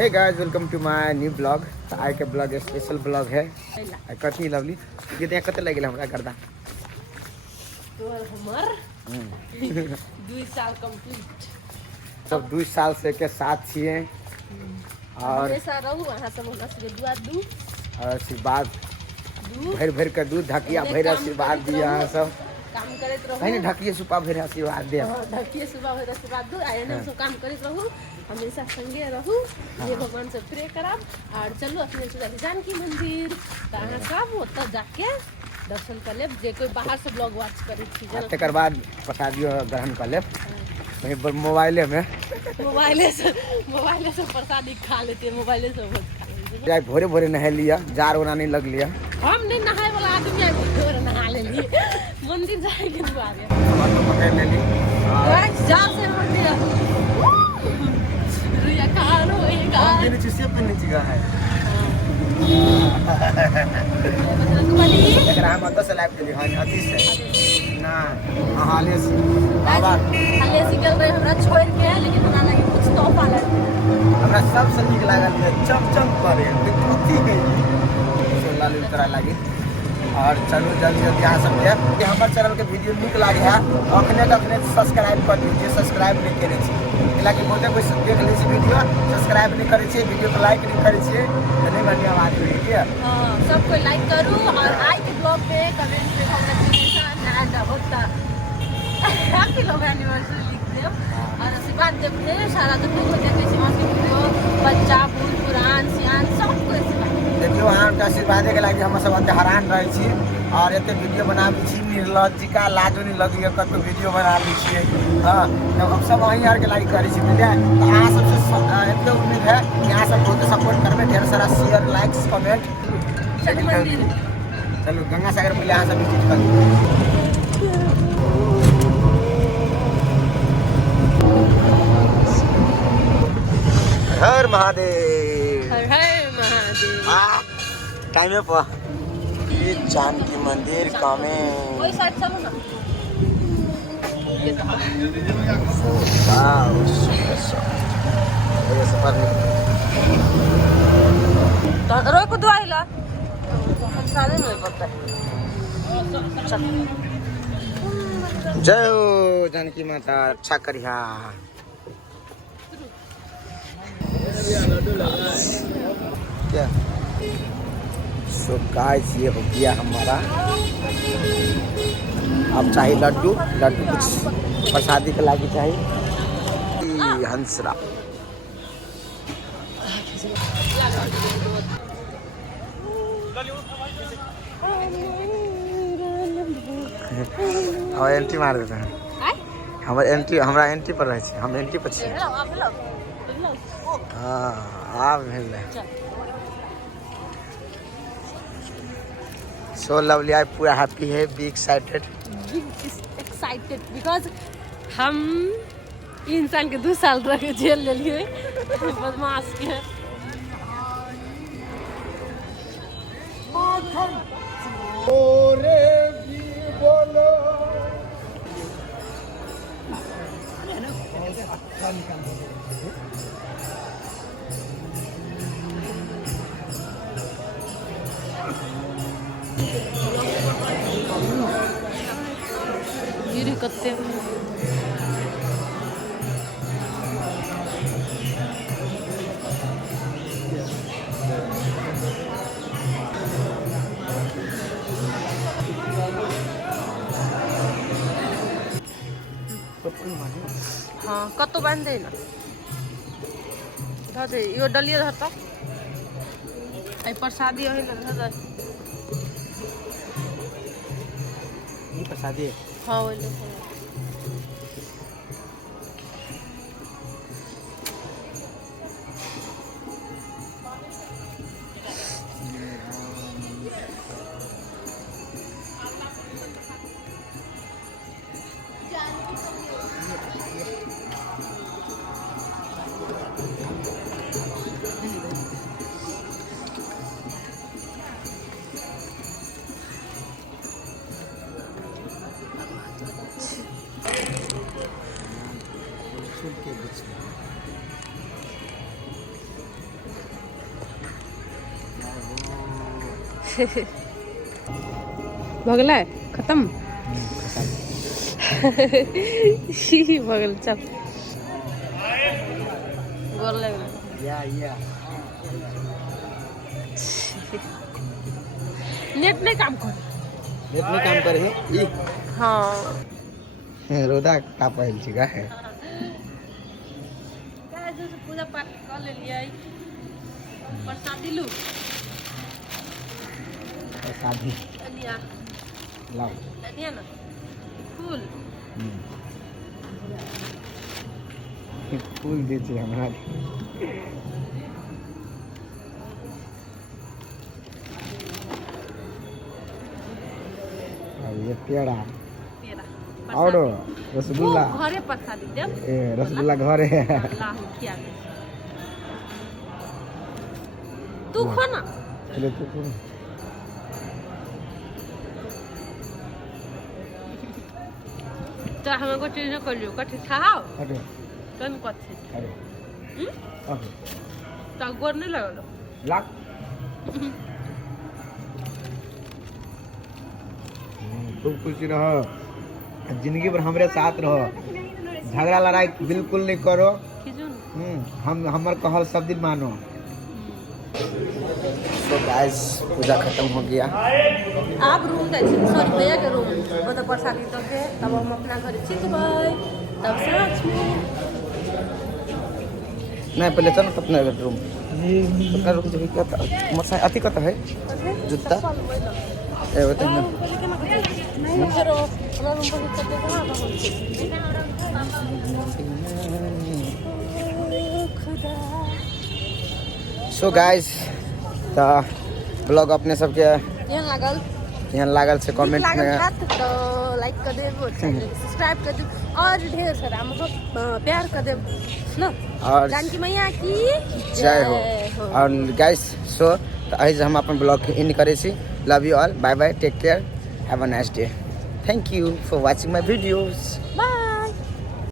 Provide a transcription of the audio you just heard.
Hey guys welcome to my new blog. आज के blog special blog है। कथी लवली ये देख कते लग गेल हमरा गर्दा तोर हमर 2 साल कंप्लीट। सब 2 साल से के साथ छिए और हमेशा रहू अहाँ सब हमरा से दुआ दू और आशीर्वाद भर भर के दूध ढकिया भर आशीर्वाद दिया सब काम करत रहू। नहीं ढकिए सुपा भर आशीर्वाद दे। ढकिए सुबह भर आशीर्वाद दू आयने सब काम करत रहू हमेशा संगे रहू। ये भगवान से प्रे करब और चलो अपने जानकी मंदिर त अहाँ सब ओतऽ जाके दर्शन कर लेब। जे कोई बाहर से ब्लॉग वॉच करे छी तकर बाद प्रसादियो ग्रहण कर लेब वही मोबाइले में मोबाइले से प्रसादी खा लेते मोबाइले से। जाए भोरे भोरे नहा लिया जार ओना नहीं लग लिया। हम नहीं नहाए वाला आदमी है भोरे नहा लेली मंदिर जाए के दुआरे तो पकड़ ले ली जा से मंदिर रुया कानो ए गा दिन चुसिया पे नीचे गा है बली एकरा हम अत से लाइव के हां अति से ना हाले से बाबा हाले से गल रहे हमरा छोड़ के लेकिन हमरा लगे कुछ तोहफा ले हमरा सबसे नीक लागल है चमचम करे विभूति गई से लाल उतरा लगी। और चलो जल्दी जल्दी यहाँ सब के हमारे चैनल के वीडियो निक लगे है अखने सब्सक्राइब कर दीजिए। सब्सक्राइब नहीं करे हालांकि बहुते कोई देख ली वीडियो सब्सक्राइब नहीं करे वीडियो को लाइक नहीं करे नहीं बढ़िया बात हुई। सब कोई लाइक करू और आई के ब्लॉग पे कमेंट पे कांग्रेचुलेशन एंड होता हैप्पी लव एनिवर्सरी लिख दे और आशीर्वाद देते सारा तो देखे वीडियो बच्चा बूढ़ पुरान सियान सबको आशीर्वाद देखियो अहाँ के आशीर्वाद के लगे हम सब अते हैरान रहे छी और एते वीडियो बनाबी छी निर्लज्जिका लाजो नहीं लगी कतो वीडियो बना ली छी। हां तो हम सब वहीं यार के लाइक करी छी बुझलिए तो अहाँ सबसे एते उम्मीद है कि अहाँ सब बहुत सपोर्ट करबे ढेर सारा शेयर लाइक्स कमेंट। चलो गंगा सागर पहले अहाँ सब विजिट कर हर महादेव हर हर महादेव। टाइम है पा ये जानकी मंदिर कामे कोई साइड चलो ना ये वाओ ये सफर तो रोक दो आइला हम सारे में पता है। जय हो जानकी माता अच्छा करिया। क्या सो गाइस ये हो गया हमारा। अब चाहिए लड्डू लड्डू कुछ प्रसादी के लागी चाहिए हंसरा और एंट्री मार देते हैं हमारे एंट्री हमरा एंट्री पर रहे हम एंट्री पर छी। हाँ आप भेल सो लवली आई पूरा हैप्पी है बी एक्साइटेड बिकॉज हम इंसान के 2 साल रह के जेल ले लिए बदमाश के गिरी कत्ते हाँ कत्तो बांध दे ना धर दे यो डलिए धरता आई प्रसादी है ना धर दे ये प्रसादी हाँ वो लो भगला खत्म भगल चल गोर लग या नेट नहीं काम कर नेट में काम करे है ई हाँ रोदा का पहिल छी का है काय जो पूजा पाठ कर ले लिया प्रसादी लू शादी लिया लाओ लिया ना फूल फूल दे छी हमरा अब ये पेड़ा तेरा और रसगुल्ला घरे प्रसादी दे ए रसगुल्ला घरे है अल्लाह खिया दे तू खो ना चलो तो तो हमको चीज न कर लियो कथि खाओ हटो कन कथि अरे ओके तो गोर नहीं लगलो लाख खूब खुशी रहो जिंदगी भर हमारे साथ रहो झगड़ा लड़ाई बिल्कुल नहीं करो खिजून हम हमार कहल सब दिन मानो तो गाइस पूजा खत्म हो गया आप रूम दे सॉरी भैया के रूम मतलब प्रसादी तो के तब हम अपना घर चित भाई तब साँझ में नहीं पहले चलो अपना रूम अपना रुक जाओ क्या मोटरसाइकिल अति कत है जूता ए होते ना नहीं करो अपना रूम पर चलते कहां खुदा सो गाइस तो ब्लॉग अपने सबके यहाँ लागल से कमेंट में तो लाइक कर दे सब्सक्राइब कर दे और ढेर सारा हमको प्यार कर दे ना और जानकी मैया की जय हो और गाइस सो तो अही हम अपन ब्लॉग के एंड करे छी love you all bye bye take care have a nice day thank you for watching my videos bye